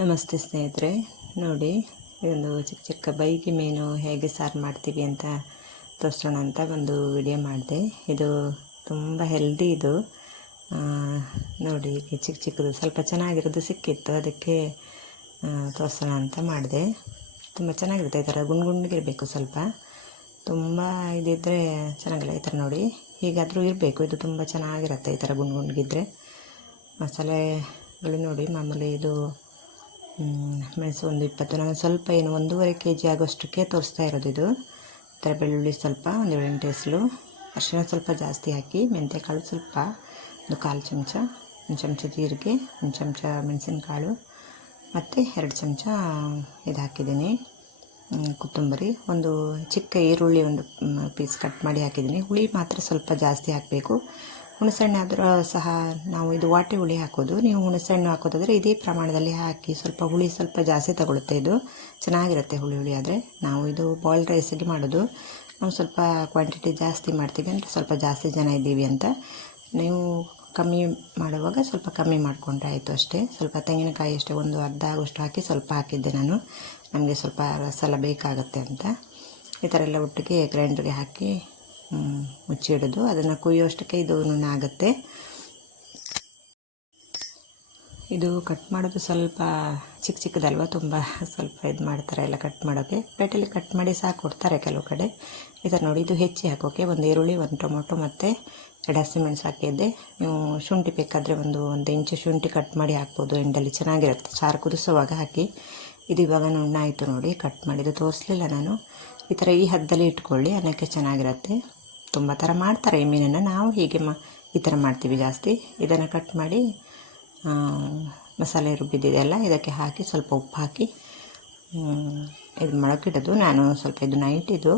ನಮಸ್ತೆ ಸ್ನೇಹಿತರೆ, ನೋಡಿ ಇದೊಂದು ಚಿಕ್ಕ ಚಿಕ್ಕ ಬೈಗೆ ಮೀನು ಹೇಗೆ ಸಾರು ಮಾಡ್ತೀವಿ ಅಂತ ತೋರಿಸೋಣ ಅಂತ ಒಂದು ವಿಡಿಯೋ ಮಾಡಿದೆ. ಇದು ತುಂಬ ಹೆಲ್ದಿ ಇದು. ನೋಡಿ ಚಿಕ್ಕ ಚಿಕ್ಕದು ಸ್ವಲ್ಪ ಚೆನ್ನಾಗಿರೋದು ಸಿಕ್ಕಿತ್ತು, ಅದಕ್ಕೆ ತೋರಿಸೋಣ ಅಂತ ಮಾಡಿದೆ. ತುಂಬ ಚೆನ್ನಾಗಿರುತ್ತೆ ಈ ಥರ ಗುಂಡು ಗುಂಡಿಗಿರಬೇಕು ಸ್ವಲ್ಪ. ತುಂಬ ಇದಿದ್ದರೆ ಚೆನ್ನಾಗಿಲ್ಲ ಈ ಥರ ನೋಡಿ. ಹೀಗಾದರೂ ಇರಬೇಕು, ಇದು ತುಂಬ ಚೆನ್ನಾಗಿರುತ್ತೆ ಈ ಥರ ಗುಂಡು ಗುಂಡಿಗಿದ್ರೆ ಮಸಾಲೆಗಳು ನೋಡಿ ಮಾಮೂಲಿ ಇದು ಮೆಣಸು ಒಂದು ಇಪ್ಪತ್ತು, ನಾನು ಸ್ವಲ್ಪ ಏನು ಒಂದೂವರೆ ಕೆ ಜಿ ಆಗೋಷ್ಟಕ್ಕೆ ತೋರಿಸ್ತಾ ಇರೋದು ಇದು. ಥರ ಬೆಳ್ಳುಳ್ಳಿ ಸ್ವಲ್ಪ, ಒಂದು ಏಳೆಂಟು ಹೆಸಲು ಅರಿಶಿನ ಸ್ವಲ್ಪ ಜಾಸ್ತಿ ಹಾಕಿ ಮೆಂತ್ಯಕಾಳು ಸ್ವಲ್ಪ, ಒಂದು ಕಾಲು ಚಮಚ, ಒಂದು ಚಮಚ ಜೀರಿಗೆ, ಒಂದು ಚಮಚ ಮೆಣಸಿನಕಾಳು, ಮತ್ತು ಎರಡು ಚಮಚ ಇದು ಹಾಕಿದ್ದೀನಿ. ಕೊತ್ತಂಬರಿ, ಒಂದು ಚಿಕ್ಕ ಈರುಳ್ಳಿ ಒಂದು ಪೀಸ್ ಕಟ್ ಮಾಡಿ ಹಾಕಿದ್ದೀನಿ. ಹುಳಿ ಮಾತ್ರ ಸ್ವಲ್ಪ ಜಾಸ್ತಿ ಹಾಕಬೇಕು. ಹುಣಸೆಹಣ್ಣು ಆದರೂ ಸಹ ನಾವು ಇದು ವಾಟೆ ಹುಳಿ ಹಾಕೋದು. ನೀವು ಹುಣಸೆಹಣ್ಣು ಹಾಕೋದಾದರೆ ಇದೇ ಪ್ರಮಾಣದಲ್ಲಿ ಹಾಕಿ ಸ್ವಲ್ಪ ಹುಳಿ ಸ್ವಲ್ಪ ಜಾಸ್ತಿ ತಗೊಳುತ್ತೆ ಇದು. ಚೆನ್ನಾಗಿರುತ್ತೆ ಹುಳಿ ಹುಳಿ ಆದರೆ. ನಾವು ಇದು ಬಾಯ್ಲ್ಡ್ ರೈಸಿಗೆ ಮಾಡೋದು. ನಾವು ಸ್ವಲ್ಪ ಕ್ವಾಂಟಿಟಿ ಜಾಸ್ತಿ ಮಾಡ್ತೀವಿ ಅಂದರೆ ಸ್ವಲ್ಪ ಜಾಸ್ತಿ ಜನ ಇದ್ದೀವಿ ಅಂತ. ನೀವು ಕಮ್ಮಿ ಮಾಡುವಾಗ ಸ್ವಲ್ಪ ಕಮ್ಮಿ ಮಾಡಿಕೊಂಡ್ರೆ ಆಯಿತು ಅಷ್ಟೇ. ಸ್ವಲ್ಪ ತೆಂಗಿನಕಾಯಿ ಅಷ್ಟೇ ಒಂದು ಅರ್ಧ ಆಗೋಷ್ಟು ಹಾಕಿ ಸ್ವಲ್ಪ ಹಾಕಿದ್ದೆ ನಾನು. ನಮಗೆ ಸ್ವಲ್ಪ ರಸಲ ಬೇಕಾಗುತ್ತೆ ಅಂತ. ಈ ಥರ ಎಲ್ಲ ಒಟ್ಟಿಗೆ ಗ್ರೈಂಡ್ರಿಗೆ ಹಾಕಿ ಮುಚ್ಚಿಡೋದು. ಅದನ್ನು ಕುಯ್ಯೋಷ್ಟಕ್ಕೆ ಇದು ಆಗುತ್ತೆ. ಇದು ಕಟ್ ಮಾಡೋದು ಸ್ವಲ್ಪ ಚಿಕ್ಕ ಚಿಕ್ಕದಲ್ವ ತುಂಬ ಸ್ವಲ್ಪ ಇದು ಮಾಡ್ತಾರೆ ಎಲ್ಲ ಕಟ್ ಮಾಡೋಕ್ಕೆ ಪ್ಲೇಟಲ್ಲಿ ಕಟ್ ಮಾಡಿ ಸಹ ಕೊಡ್ತಾರೆ ಕೆಲವು ಕಡೆ. ಈ ಥರ ನೋಡಿ, ಇದು ಹೆಚ್ಚಿ ಹಾಕೋಕ್ಕೆ ಒಂದು ಈರುಳ್ಳಿ, ಒಂದು ಟೊಮೊಟೊ ಮತ್ತು ಎರಡು ಹಸಿಮೆಣಸು ಹಾಕಿದ್ದೆ. ನೀವು ಶುಂಠಿ ಬೇಕಾದರೆ ಒಂದು ಒಂದು ಇಂಚು ಶುಂಠಿ ಕಟ್ ಮಾಡಿ ಹಾಕ್ಬೋದು. ಎಂಡಲ್ಲಿ ಚೆನ್ನಾಗಿರುತ್ತೆ. ಸಾರು ಕುದಿಸುವಾಗ ಹಾಕಿ. ಇದು ಇವಾಗ ನುಣ್ಣಾಯಿತು ನೋಡಿ, ಕಟ್ ಮಾಡಿದ್ದು ತೋರಿಸ್ಲಿಲ್ಲ ನಾನು. ಈ ಥರ ಈ ಹದ್ದಲ್ಲಿ ಇಟ್ಕೊಳ್ಳಿ ಅನ್ನಕ್ಕೆ ಚೆನ್ನಾಗಿರುತ್ತೆ. ತುಂಬ ಥರ ಮಾಡ್ತಾರೆ. ಈ ಮೀನನ್ನು ನಾವು ಹೀಗೆ ಮಾ ಈ ಥರ ಮಾಡ್ತೀವಿ ಜಾಸ್ತಿ. ಇದನ್ನು ಕಟ್ ಮಾಡಿ ಮಸಾಲೆ ರುಬ್ಬಿದ್ದಿದೆಲ್ಲ ಇದಕ್ಕೆ ಹಾಕಿ ಸ್ವಲ್ಪ ಉಪ್ಪು ಹಾಕಿ ಇದು ಮೊಳಕಿಡೋದು ನಾನು ಸ್ವಲ್ಪ ಇದು ನೈಟ್ ಇದು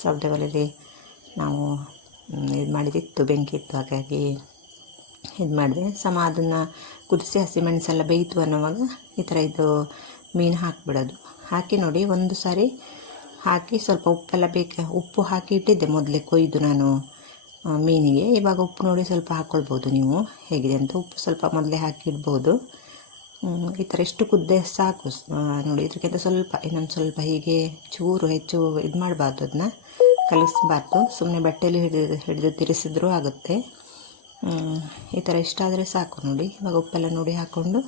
ಸೌದೆ ಒಲೆಯಲ್ಲಿ ನಾವು ಇದು ಮಾಡಿದಿತ್ತು, ಬೆಂಕಿ ಇತ್ತು, ಹಾಗಾಗಿ ಇದು ಮಾಡಿದೆ. ಸಮ ಅದನ್ನು ಕುದಿಸಿ ಹಸಿಮೆಣಸೆಲ್ಲ ಬೇಯಿತು ಅನ್ನೋವಾಗ ಈ ಥರ ಇದು ಮೀನು ಹಾಕಿಬಿಡೋದು. ಹಾಕಿ ನೋಡಿ, ಒಂದು ಸಾರಿ ಹಾಕಿ ಸ್ವಲ್ಪ ಉಪ್ಪೆಲ್ಲ ಬೇಕು, ಉಪ್ಪು ಹಾಕಿ ಇಟ್ಟಿದ್ದೆ ಮೊದಲೇ ಕೊಯ್ದು ನಾನು. ಮೀನಿಗೆ. ಇವಾಗ ಉಪ್ಪು ನೋಡಿ ಸ್ವಲ್ಪ ಹಾಕ್ಕೊಳ್ಬೋದು ನೀವು. ಹೇಗಿದೆ ಅಂತ ಉಪ್ಪು ಸ್ವಲ್ಪ ಮೊದಲೇ ಹಾಕಿ ಇಡ್ಬೋದು. ಈ ಥರ ಎಷ್ಟು ಕುದ್ದೆ ಸಾಕು. ನೋಡಿ ಇದಕ್ಕಿಂತ ಸ್ವಲ್ಪ, ಇನ್ನೊಂದು ಸ್ವಲ್ಪ ಹೀಗೆ ಚೂರು ಹೆಚ್ಚು ಇದು ಮಾಡಬಾರ್ದು ಅದನ್ನ. ಕಲಿಸ್ಬಾರ್ದು. ಸುಮ್ಮನೆ ಬಟ್ಟೆಯಲ್ಲಿ ಹಿಡಿದು ಹಿಡಿದು ತಿರ್ಸಿದ್ರೂ ಆಗುತ್ತೆ. ಈ ಥರ ಇಷ್ಟ ಆದರೆ ಸಾಕು ನೋಡಿ. ಇವಾಗ ಉಪ್ಪೆಲ್ಲ ನೋಡಿ ಹಾಕ್ಕೊಂಡು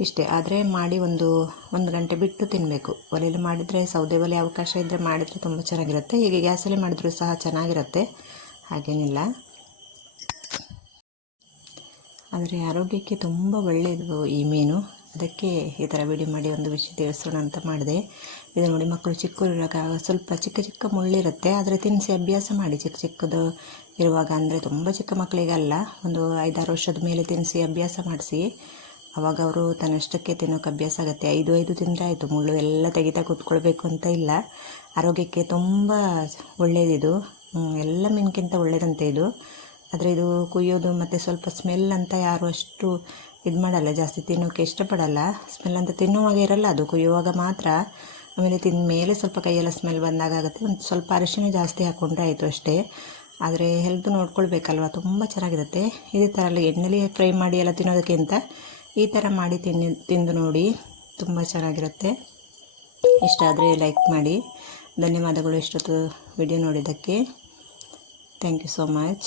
ಇಷ್ಟೇ. ಆದರೆ ಮಾಡಿ ಒಂದು ಒಂದು ಗಂಟೆ ಬಿಟ್ಟು ತಿನ್ನಬೇಕು ಒಲೆಯಲ್ಲಿ ಮಾಡಿದರೆ, ಸೌದೆ ಒಲೆ ಅವಕಾಶ ಇದ್ದರೆ ಮಾಡಿದರೆ ತುಂಬ ಚೆನ್ನಾಗಿರುತ್ತೆ. ಹೀಗೆ ಗ್ಯಾಸಲ್ಲಿ ಮಾಡಿದರೂ ಸಹ ಚೆನ್ನಾಗಿರುತ್ತೆ. ಹಾಗೇನಿಲ್ಲ. ಆದರೆ ಆರೋಗ್ಯಕ್ಕೆ ತುಂಬ ಒಳ್ಳೆಯದು ಈ ಮೀನು. ಅದಕ್ಕೆ ಈ ಥರ ಬಿಡಿ ಮಾಡಿ ಒಂದು ವಿಷಯ ತಿಳಿಸೋಣ ಅಂತ ಮಾಡಿದೆ. ಇದು ನೋಡಿ ಮಕ್ಕಳು ಚಿಕ್ಕವರಿರುವಾಗ ಸ್ವಲ್ಪ ಚಿಕ್ಕ ಚಿಕ್ಕ ಮುಳ್ಳಿರುತ್ತೆ. ಆದರೆ ತಿನ್ನಿಸಿ ಅಭ್ಯಾಸ ಮಾಡಿ. ಚಿಕ್ಕ ಚಿಕ್ಕದು ಇರುವಾಗ ಅಂದರೆ ತುಂಬ ಚಿಕ್ಕ ಮಕ್ಕಳಿಗಲ್ಲ. ಒಂದು ಐದಾರು ವರ್ಷದ ಮೇಲೆ ತಿನ್ನಿಸಿ ಅಭ್ಯಾಸ ಮಾಡಿಸಿ. ಅವಾಗ ಅವರು ತನ್ನಷ್ಟಕ್ಕೆ ತಿನ್ನೋಕೆ ಅಭ್ಯಾಸ ಆಗುತ್ತೆ. ಐದು ಐದು ತಿಂದರೆ ಆಯಿತು ಮುಳ್ಳು ಎಲ್ಲ ತೆಗಿತಾ ಕೂತ್ಕೊಳ್ಬೇಕು ಅಂತ ಇಲ್ಲ. ಆರೋಗ್ಯಕ್ಕೆ ತುಂಬ ಒಳ್ಳೆಯದಿದು ಎಲ್ಲ ಮೀನಿಗಿಂತ ಒಳ್ಳೆಯದಂತೆ ಇದು. ಆದರೆ ಇದು ಕುಯ್ಯೋದು ಮತ್ತು ಸ್ವಲ್ಪ ಸ್ಮೆಲ್ ಅಂತ ಯಾರು ಅಷ್ಟು ಇದು ಮಾಡಲ್ಲ, ಜಾಸ್ತಿ ತಿನ್ನೋಕ್ಕೆ ಇಷ್ಟಪಡಲ್ಲ. ಸ್ಮೆಲ್ ಅಂತ ತಿನ್ನುವಾಗ ಇರಲ್ಲ, ಅದು ಕುಯ್ಯುವಾಗ ಮಾತ್ರ. ಆಮೇಲೆ ತಿಂದ ಮೇಲೆ ಸ್ವಲ್ಪ ಕೈಯೆಲ್ಲ ಸ್ಮೆಲ್ ಬಂದಾಗ ಆಗುತ್ತೆ. ಒಂದು ಸ್ವಲ್ಪ ಅರಿಶಿನ ಜಾಸ್ತಿ ಹಾಕ್ಕೊಂಡ್ರೆ ಆಯಿತು ಅಷ್ಟೇ. ಆದರೆ ಹೆಲ್ತ್ ನೋಡ್ಕೊಳ್ಬೇಕಲ್ವ? ತುಂಬ ಚೆನ್ನಾಗಿರುತ್ತೆ. ಇದೇ ಥರ ಎಣ್ಣೆಲಿ ಫ್ರೈ ಮಾಡಿ ಎಲ್ಲ ತಿನ್ನೋದಕ್ಕಿಂತ ಈ ಥರ ಮಾಡಿ ತಿನ್ನಿ, ತಿಂದು ನೋಡಿ. ತುಂಬ ಚೆನ್ನಾಗಿರುತ್ತೆ. ಇಷ್ಟ ಆದರೆ ಲೈಕ್ ಮಾಡಿ. ಧನ್ಯವಾದಗಳು ಇಷ್ಟೊತ್ತು ವಿಡಿಯೋ ನೋಡಿದ್ದಕ್ಕೆ. Thank you so much